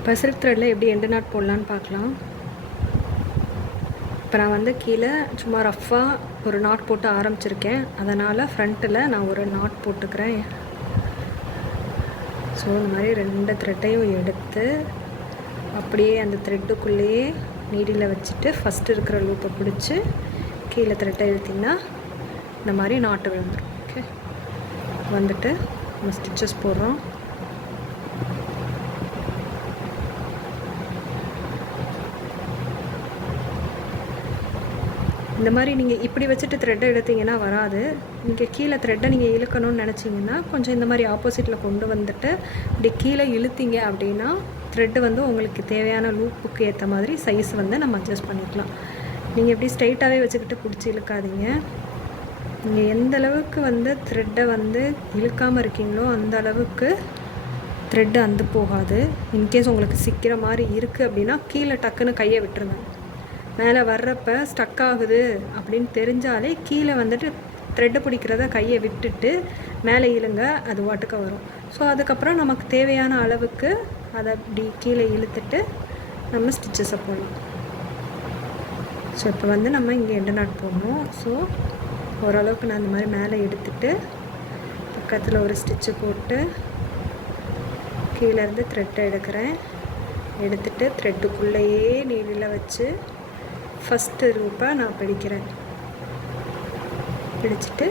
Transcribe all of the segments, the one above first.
இப்போ சில்க் த்ரெட்டில் எப்படி end not போடலான்னு பார்க்கலாம். இப்போ நான் வந்து கீழே சும்மா ரஃப்பாக ஒரு நாட் போட்டு ஆரம்பிச்சிருக்கேன். அதனால் ஃப்ரண்ட்டில் நான் ஒரு நாட் போட்டுக்கிறேன். ஸோ இந்த மாதிரி 2 த்ரெட்டையும் எடுத்து அப்படியே அந்த த்ரெட்டுக்குள்ளேயே நீடியில் வச்சுட்டு ஃபஸ்ட்டு இருக்கிற லூப்பை பிடிச்சி கீழே த்ரெட்டை இழுத்திங்கன்னா இந்த மாதிரி நாட்டு விழுந்துடும். ஓகே, வந்துட்டு நம்ம ஸ்டிச்சஸ் போடுறோம். இந்த மாதிரி நீங்கள் இப்படி வச்சுட்டு த்ரெட்டை எடுத்திங்கன்னா வராது. நீங்கள் கீழே த்ரெட்டை நீங்கள் இழுக்கணும்னு நினச்சிங்கன்னா கொஞ்சம் இந்த மாதிரி ஆப்போசிட்டில் கொண்டு வந்துட்டு இப்படி கீழே இழுத்திங்க அப்படின்னா த்ரெட்டு வந்து உங்களுக்கு தேவையான லூப்புக்கு ஏற்ற மாதிரி சைஸ் வந்து நம்ம அட்ஜஸ்ட் பண்ணிக்கலாம். நீங்கள் இப்படி ஸ்ட்ரைட்டாகவே வச்சுக்கிட்டு பிடிச்சி இழுக்காதீங்க. நீங்கள் எந்த அளவுக்கு வந்து த்ரெட்டை வந்து இழுக்காமல் இருக்கீங்களோ அந்த அளவுக்கு த்ரெட்டு அந்து போகாது. இன்கேஸ் உங்களுக்கு சிக்கிற மாதிரி இருக்குது அப்படின்னா கீழே டக்குன்னு கையை விட்டுருங்க. மேலே வர்றப்ப ஸ்டக் ஆகுது அப்படின்னு தெரிஞ்சாலே கீழே வந்துட்டு த்ரெட்டு பிடிக்கிறத கையை விட்டுட்டு மேலே இழுங்க, அது வாட்டுக்க வரும். ஸோ அதுக்கப்புறம் நமக்கு தேவையான அளவுக்கு அதை அப்படி கீழே இழுத்துட்டு நம்ம ஸ்டிச்சஸை போடலாம். ஸோ இப்போ வந்து நம்ம இங்கே எண்டு நாட் போடணும். ஸோ ஓரளவுக்கு நான் இந்த மாதிரி மேலே எடுத்துட்டு பக்கத்தில் ஒரு ஸ்டிச்சு போட்டு கீழேருந்து த்ரெட்டை எடுக்கிறேன். எடுத்துட்டு த்ரெட்டுக்குள்ளேயே நீடில் வச்சு ஃபஸ்ட்டு லூப்பை நான் பிடிக்கிறேன். பிடிச்சிட்டு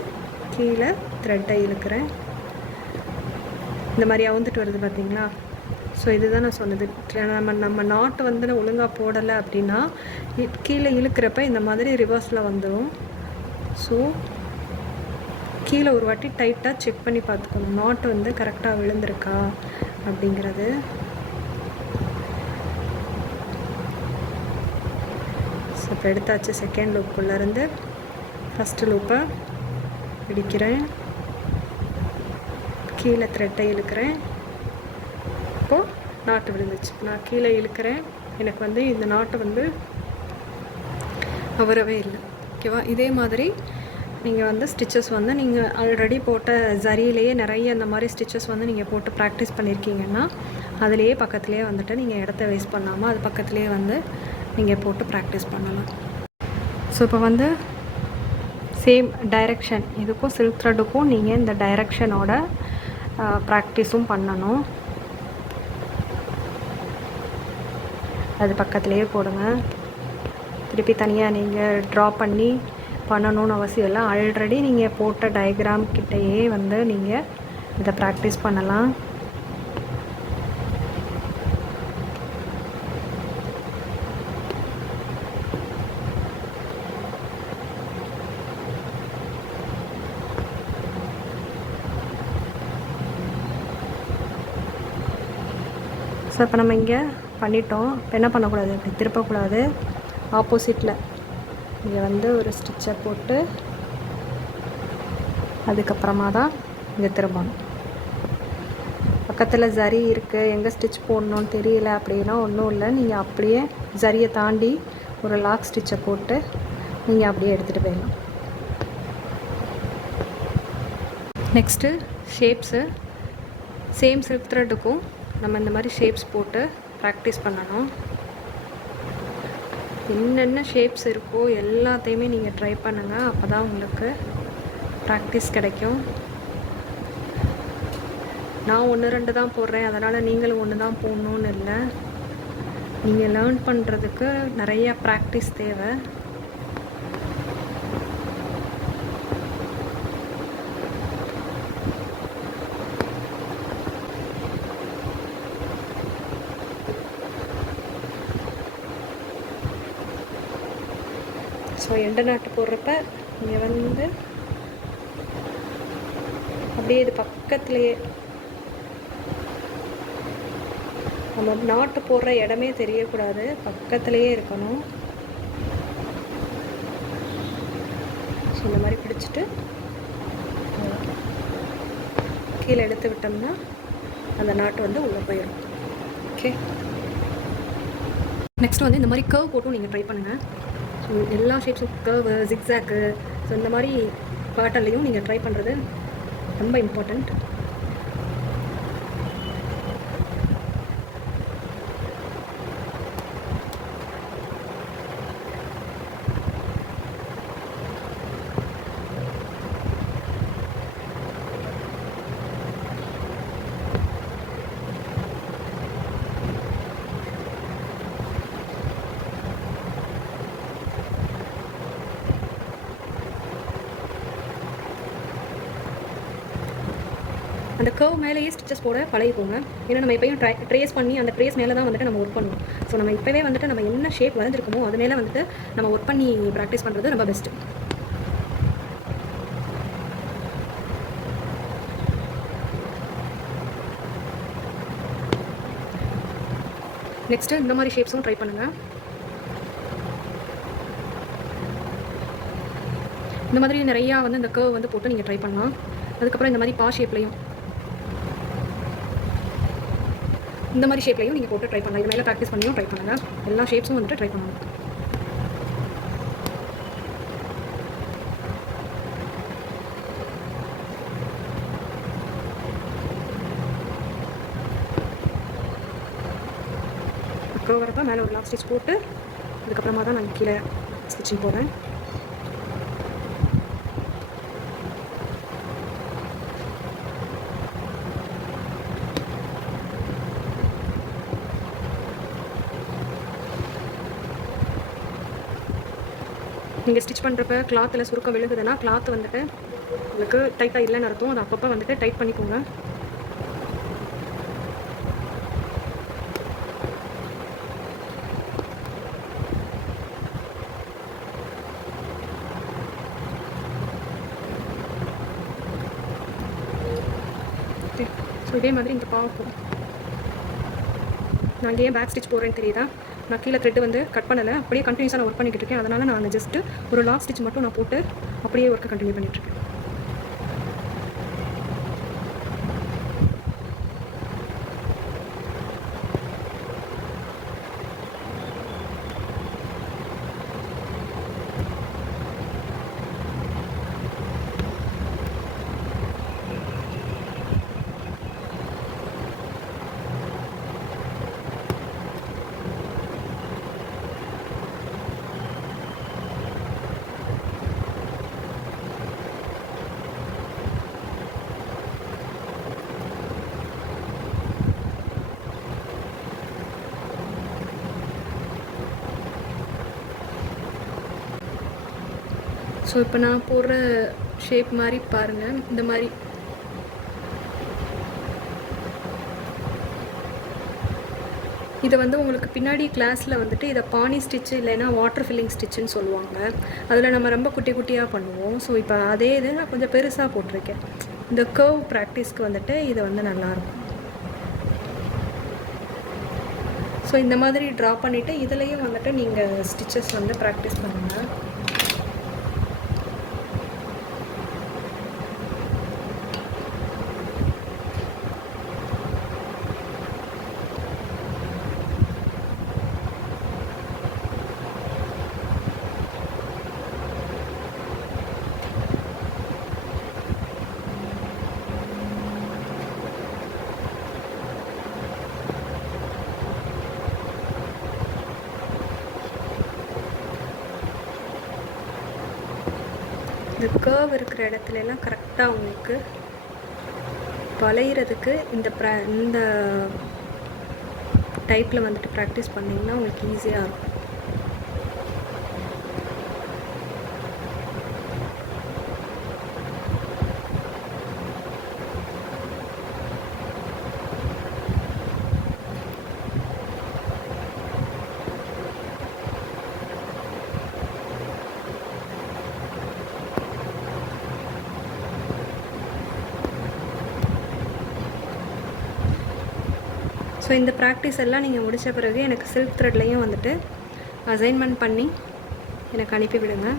கீழே த்ரெட்டை இழுக்கிறேன். இந்த மாதிரி அவுந்துட்டு வருது பார்த்தீங்களா? ஸோ இதுதான் நான் சொன்னது. நம்ம நாட்டு வந்து ஒழுங்காக போடலை அப்படின்னா கீழே இழுக்கிறப்ப இந்த மாதிரி ரிவர்ஸில் வந்துடும். ஸோ கீழே ஒரு வாட்டி டைட்டாக செக் பண்ணி பார்த்துக்கணும் நாட்டு வந்து கரெக்டாக விழுந்திருக்கா அப்படிங்கிறது. இப்போ எடுத்தாச்சு. செகண்ட் லூப்புக்குள்ளேருந்து ஃபஸ்ட்டு லூப்பை பிடிக்கிறேன், கீழே த்ரெட்டை இழுக்கிறேன். இப்போது நாட்டு விழுந்துச்சு. நான் கீழே இழுக்கிறேன், எனக்கு வந்து இந்த நாட்டு வந்து வரவே இல்லை. ஓகேவா? இதே மாதிரி நீங்கள் வந்து ஸ்டிச்சஸ் வந்து நீங்கள் ஆல்ரெடி போட்ட ஜரியிலேயே நிறைய இந்த மாதிரி ஸ்டிச்சஸ் வந்து நீங்கள் போட்டு ப்ராக்டிஸ் பண்ணியிருக்கீங்கன்னா அதுலேயே பக்கத்துலேயே வந்துட்டு நீங்கள் இடத்த வேஸ்ட் பண்ணாமல் அது பக்கத்துலேயே வந்து நீங்கள் போட்டு ப்ராக்டிஸ் பண்ணலாம். ஸோ இப்போ வந்து சேம் டைரெக்ஷன் இதுக்கும் சில்க் த்ரெட்டுக்கும் நீங்கள் இந்த டைரெக்ஷனோட ப்ராக்டிஸும் பண்ணணும். அது பக்கத்துலேயே போடுங்க. திருப்பி தனியாக நீங்கள் ட்ரா பண்ணி பண்ணணும்னு அவசியம் இல்லை. ஆல்ரெடி நீங்கள் போட்ட டயக்ராம் கிட்டேயே வந்து நீங்கள் இதை ப்ராக்டிஸ் பண்ணலாம். ஸோ இப்போ நம்ம இங்கே பண்ணிட்டோம். இப்போ என்ன பண்ணக்கூடாது, இப்படி திருப்பக்கூடாது. ஆப்போசிட்டில் இங்கே வந்து ஒரு ஸ்டிச்சை போட்டு அதுக்கப்புறமா தான் இங்கே திரும்பணும். பக்கத்தில் ஜரி இருக்குது, எங்கே ஸ்டிச் போடணுன்னு தெரியல அப்படின்னா ஒன்றும் இல்லை, நீங்கள் அப்படியே ஜரியை தாண்டி ஒரு லாக் ஸ்டிச்சை போட்டு நீங்கள் அப்படியே எடுத்துகிட்டு போயிடலாம். Next shapes. சேம் சில்க் த்ரெட்டுக்கும் நம்ம இந்த மாதிரி ஷேப்ஸ் போட்டு ப்ராக்டிஸ் பண்ணணும். என்னென்ன ஷேப்ஸ் இருக்கோ எல்லாத்தையுமே நீங்கள் ட்ரை பண்ணுங்கள். அப்போ தான் உங்களுக்கு ப்ராக்டிஸ் கிடைக்கும். நான் 1-2 தான் போடுறேன், அதனால் நீங்களும் 1 தான் போடணுன்னு இல்லை. நீங்கள் லேர்ன் பண்ணுறதுக்கு நிறையா ப்ராக்டிஸ் தேவை. ஸோ எண்டு நாட்டு போடுறப்ப இங்கே வந்து அப்படியே இது பக்கத்துலேயே நம்ம நாட்டு போடுற இடமே தெரியக்கூடாது, பக்கத்துலேயே இருக்கணும். ஸோ இந்த மாதிரி பிடிச்சிட்டு கீழே எடுத்து விட்டோம்னா அந்த நாட்டு வந்து உள்ளே போயிடும். ஓகே, நெக்ஸ்ட் வந்து இந்த மாதிரி கர்வ் போட்டும் நீங்கள் ட்ரை பண்ணுங்கள். ஸோ எல்லா ஷேப்ஸும் கர்வு, ஜிக்ஸாக்கு, ஸோ இந்த மாதிரி பேட்டர்ன்லையும் நீங்கள் ட்ரை பண்ணுறது ரொம்ப இம்பார்ட்டண்ட். கர்வ் மேலேயே ஸ்டிச்சஸ் போட பழகிக்கோங்க. ஏன்னா நம்ம எப்பயும் ட்ரேஸ் பண்ணி அந்த ட்ரேஸ் மேலே தான் வந்துட்டு நம்ம ஒர்க் பண்ணுவோம். ஸோ நம்ம இப்போவே வந்துட்டு நம்ம என்ன ஷேப் வரைஞ்சிருக்கோமோ அது மேலே வந்துட்டு நம்ம ஒர்க் பண்ணி ப்ராக்டிஸ் பண்ணுறது ரொம்ப பெஸ்ட்டு. நெக்ஸ்ட்டு இந்த மாதிரி ஷேப்ஸும் ட்ரை பண்ணுங்கள். இந்த மாதிரி நிறையா வந்து இந்த கர்வ் வந்து போட்டு நீங்கள் ட்ரை பண்ணலாம். அதுக்கப்புறம் இந்த மாதிரி ஷேப்லையும் இந்த மாதிரி ஷேப்லையும் நீங்கள் போட்டு ட்ரை பண்ணலாம். இது மேலே ப்ராக்டிஸ் பண்ணியும் ட்ரை பண்ணுங்கள். எல்லா ஷேப்ஸும் வந்துட்டு ட்ரை பண்ணலாம். கர்வ் வரப்போ மேலே ஒரு லாக் ஸ்டிச் போட்டு அதுக்கப்புறமா தான் நான் கீழே ஸ்டிச்சிங் போடுறேன். நீங்கள் ஸ்டிச் பண்ணுறப்ப கிளாத்தில் சுருக்கம் விழுகுதுன்னா கிளாத் வந்துட்டு உங்களுக்கு டைட்டாக இல்லைன்னு அர்த்தம். அதை அப்பப்போ வந்துட்டு டைட் பண்ணிக்கோங்க. ஸோ இதே மாதிரி இந்த பார்ப்போம். நான் இங்கே பேக் ஸ்டிச் போடுறேன்னு தெரியுதா? நான் கீழே த்ரெட்டு வந்து கட் பண்ணலை, அப்படியே கண்டினியூஸாக நான் ஒர்க் பண்ணிக்கிட்டு இருக்கேன். அதனால் நான் ஜஸ்ட்டு ஒரு லாக் ஸ்டிச் மட்டும் நான் போட்டு அப்படியே ஒர்க்கை கண்டினியூ பண்ணிகிட்ருக்கேன். ஸோ இப்போ நான் போடுற ஷேப் மாதிரி பாருங்கள். இந்த மாதிரி இதை வந்து உங்களுக்கு பின்னாடி கிளாஸில் வந்துட்டு இதை பானி ஸ்டிச்சு இல்லைன்னா வாட்டர் ஃபில்லிங் ஸ்டிச்சுன்னு சொல்லுவாங்க. அதில் நம்ம ரொம்ப குட்டி குட்டியாக பண்ணுவோம். ஸோ இப்போ அதே இது நான் கொஞ்சம் பெருசாக போட்டிருக்கேன். இந்த கர்வ் ப்ராக்டிஸ்க்கு வந்துட்டு இது வந்து நல்லாயிருக்கும். ஸோ இந்த மாதிரி ட்ரா பண்ணிவிட்டு இதுலேயும் வந்துட்டு நீங்கள் ஸ்டிச்சஸ் வந்து ப்ராக்டிஸ் பண்ணுங்கள். இந்த கர்வ் இருக்கிற இடத்துலலாம் கரெக்டாக உங்களுக்கு வளையிறதுக்கு இந்த டைப்பில் வந்துட்டு ப்ராக்டிஸ் பண்ணிங்கன்னா உங்களுக்கு ஈஸியாக இருக்கும். ஸோ இந்த ப்ராக்டிஸ் எல்லாம் நீங்கள் முடித்த பிறகு எனக்கு சில்க் த்ரெட்லேயும் வந்துட்டு அசைன்மெண்ட் பண்ணி எனக்கு அனுப்பிவிடுங்க.